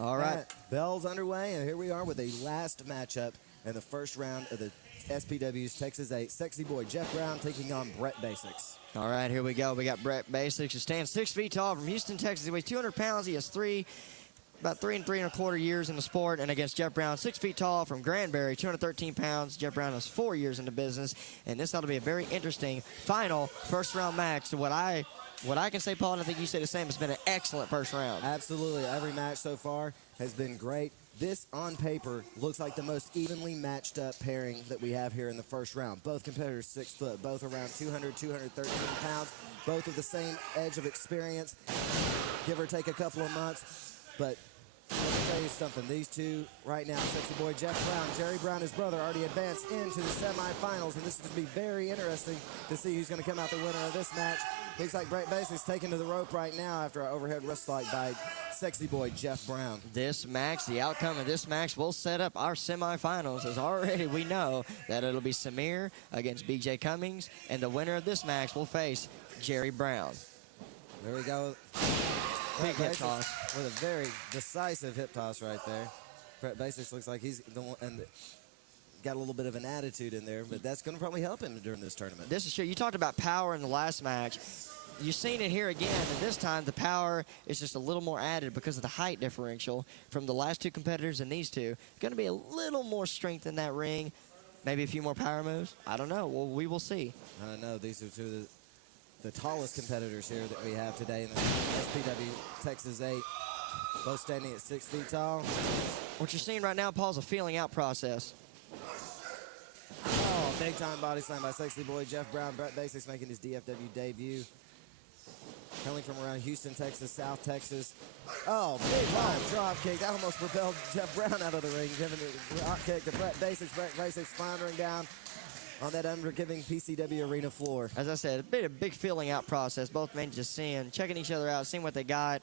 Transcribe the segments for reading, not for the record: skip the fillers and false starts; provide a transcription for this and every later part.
All right. Bell's underway, and here we are with the last matchup in the first round of the SPW's Texas 8. Sexy boy Jeff Brown taking on Bret Basics. All right, here we go. We got Bret Basics, who stands 6 feet tall from Houston, Texas. He weighs 200 pounds. He has about 3 and 3¼ years in the sport. And against Jeff Brown, 6 feet tall from Granbury, 213 pounds. Jeff Brown has 4 years in the business. And this ought to be a very interesting final first-round match. So what I can say, Paul, and I think you say the same, it's been an excellent first round. Absolutely. Every match so far has been great. This, on paper, looks like the most evenly matched up pairing that we have here in the first round. Both competitors 6 foot, both around 200, 213 pounds, both with the same edge of experience, give or take a couple of months. But let me tell you something. These two right now, Sexy Boy Jeff Brown, Jerry Brown, his brother, already advanced into the semifinals, and this is going to be very interesting to see who's going to come out the winner of this match. Looks like Bret Basics taken to the rope right now after an overhead wrist lock by Sexy Boy Jeff Brown. This match, the outcome of this match will set up our semifinals, as already we know that it'll be Samir against B.J. Cummings, and the winner of this match will face Jerry Brown. There we go. Big hip toss. With a very decisive hip toss right there. Bret Basics looks like he's the one, and got a little bit of an attitude in there, but that's going to probably help him during this tournament. This is true. You talked about power in the last match. You've seen it here again, and this time the power is just a little more added because of the height differential from the last two competitors and these two. Going to be a little more strength in that ring, maybe a few more power moves. I don't know. Well, we will see. I don't know. These are two of the tallest competitors here that we have today in the SPW Texas 8, both standing at 6 feet tall. What you're seeing right now, Paul, is a feeling out process. Oh, big time body slam by Sexy Boy Jeff Brown. Bret Basics making his DFW debut. Hailing from around Houston, Texas, South Texas. Oh, big time drop kick. That almost propelled Jeff Brown out of the ring, giving a drop kick to Bret Basics. Bret Basics floundering down on that unforgiving PCW arena floor. As I said, a big feeling out process. Both men just checking each other out, seeing what they got.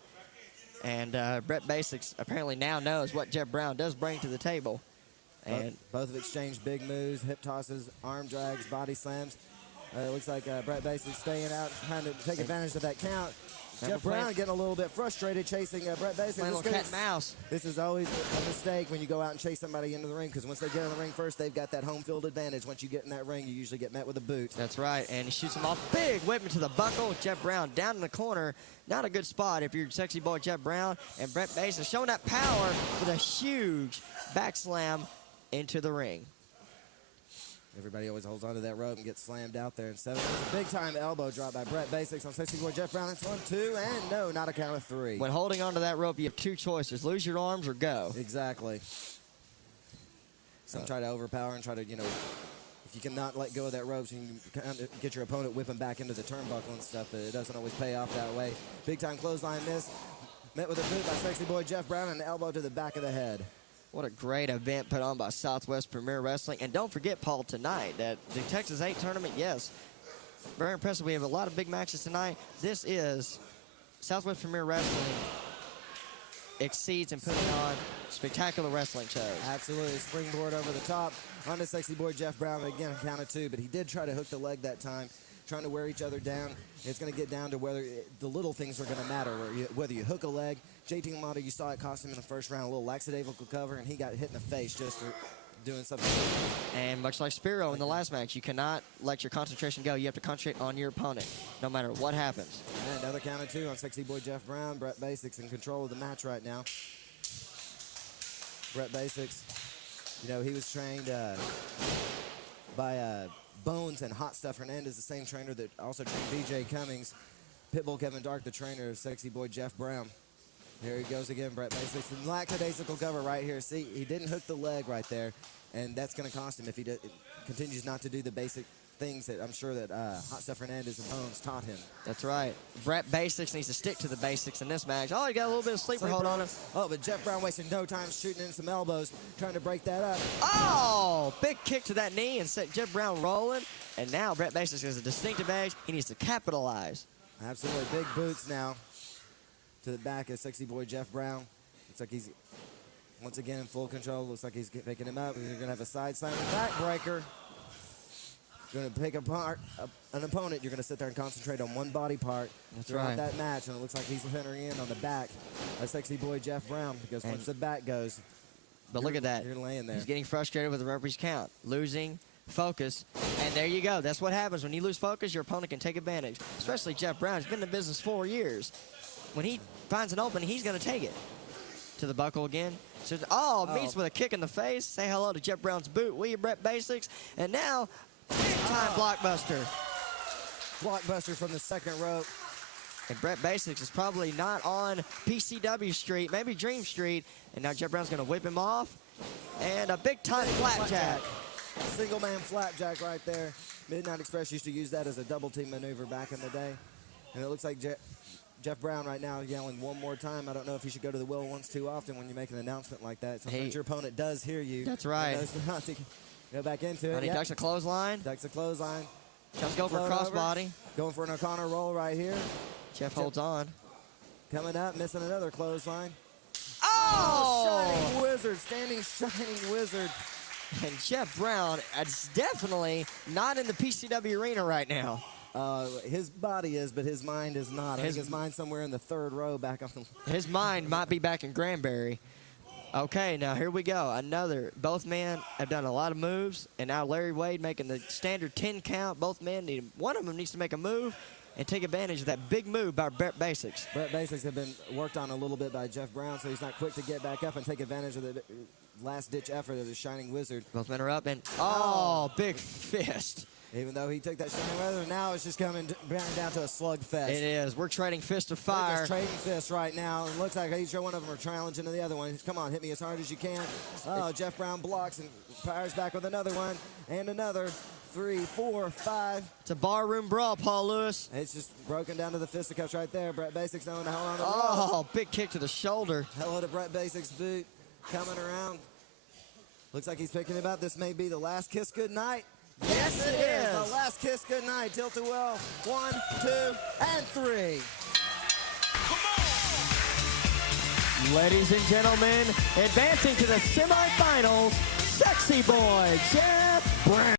And Bret Basics apparently now knows what Jeff Brown does bring to the table. And both have exchanged big moves, hip tosses, arm drags, body slams. It looks like Bret Basics staying out, trying to take advantage of that count. Jeff Brown getting a little bit frustrated chasing Bret Basics. Playing a little cat and mouse. This is always a mistake when you go out and chase somebody into the ring, because once they get in the ring first, they've got that home field advantage. Once you get in that ring, you usually get met with a boot. That's right, and he shoots him off. Big whip into the buckle. Jeff Brown down in the corner. Not a good spot if you're Sexy Boy Jeff Brown. And Bret Basics showing that power with a huge back slam into the ring. Everybody always holds onto that rope and gets slammed out there. And seven, a big-time elbow drop by Bret Basics on Sexy Boy Jeff Brown. That's 1, 2, and no, not a count of 3. When holding onto that rope, you have 2 choices. Lose your arms or go. Exactly. Some try to overpower and try to, if you cannot let go of that rope, so you can kind of get your opponent whipping back into the turnbuckle and stuff, but it doesn't always pay off that way. Big-time clothesline miss. Met with a boot by Sexy Boy Jeff Brown and an elbow to the back of the head. What a great event put on by Southwest Premier Wrestling. And don't forget, Paul, tonight, that the Texas 8 tournament, yes, very impressive. We have a lot of big matches tonight. This is Southwest Premier Wrestling exceeds in putting on spectacular wrestling shows. Absolutely. Springboard over the top onto Sexy Boy Jeff Brown. Again, a count of 2, but he did try to hook the leg that time, trying to wear each other down. It's going to get down to whether the little things are going to matter, whether you hook a leg. JT Lamato, you saw it cost him in the first round, a little lackadaisical cover, and he got hit in the face just for doing something. And much like Spiro in the last match, you cannot let your concentration go. You have to concentrate on your opponent, no matter what happens. And another count of 2 on Sexy Boy Jeff Brown. Bret Basics in control of the match right now. Bret Basics, he was trained by Bones and Hot Stuff Hernandez, the same trainer that also trained B.J. Cummings. Pitbull Kevin Dark, the trainer of Sexy Boy Jeff Brown. Here he goes again, Bret Basics. And lackadaisical cover right here. See, he didn't hook the leg right there, and that's going to cost him if he continues not to do the basic things that I'm sure that Hot Stuff Hernandez and Bones taught him. That's right. Bret Basics needs to stick to the basics in this match. Oh, he got a little bit of sleeper hold on him. Oh, but Jeff Brown wasting no time shooting in some elbows, trying to break that up. Oh, big kick to that knee and set Jeff Brown rolling. And now Bret Basics has a distinctive edge. He needs to capitalize. Absolutely. Big boots now to the back of Sexy Boy Jeff Brown. Looks like he's once again in full control. Looks like he's picking him up. He's going to have a side slam backbreaker. You're going to pick apart an opponent. You're going to sit there and concentrate on one body part throughout that match. And it looks like he's centering in on the back of sexy boy Jeff Brown, because once the back goes, but look at that. You're laying there. He's getting frustrated with the referee's count, losing focus. And there you go. That's what happens. When you lose focus, your opponent can take advantage, especially Jeff Brown. He's been in the business 4 years. When he finds an opening, he's going to take it. To the buckle again. So, meets with a kick in the face. Say hello to Jeff Brown's boot. Will you, Bret Basics? And now, big-time blockbuster. Blockbuster from the second rope. And Bret Basics is probably not on PCW Street, maybe Dream Street. And now Jeff Brown's going to whip him off. And a big-time flapjack. Single-man flapjack right there. Midnight Express used to use that as a double-team maneuver back in the day. And it looks like Jeff Brown right now yelling one more time. I don't know if you should go to the well once too often when you make an announcement like that. Sometimes your opponent does hear you. That's right. Go back into it. And he ducks a clothesline. Ducks a clothesline. Tries to go for a crossbody. Going for an O'Connor roll right here. Jeff holds on. Coming up, missing another clothesline. Oh! Shining Wizard, standing Shining Wizard. And Jeff Brown is definitely not in the PCW arena right now. His body is, but his mind is not. I think his mind's somewhere in the third row back up. His mind might be back in Granbury. Okay, now here we go. Both men have done a lot of moves, and now Larry Wade making the standard 10 count. Both men one of them needs to make a move and take advantage of that big move by Bret Basics. Bret Basics have been worked on a little bit by Jeff Brown, so he's not quick to get back up and take advantage of the last-ditch effort of the Shining Wizard. Both men are up, and big fist. Even though he took that Shining Wizard, now it's just coming down to a slugfest. It is. We're trading fist of fire. We're just trading fists right now. It looks like each one of them are challenging the other one. Come on, hit me as hard as you can. Jeff Brown blocks and fires back with another one and another. 3, 4, 5. It's a barroom brawl, Paul Lewis. It's just broken down to the fisticuffs right there. Bret Basics knowing to hold on to the rope. Big kick to the shoulder. Hello to Bret Basics' boot. Coming around. Looks like he's picking him up. This may be the last kiss goodnight. Yes, it is. The last kiss goodnight. Tilt-a-well. 1, 2, and 3. Ladies and gentlemen, advancing to the semifinals, Sexy Boy Jeff Brown.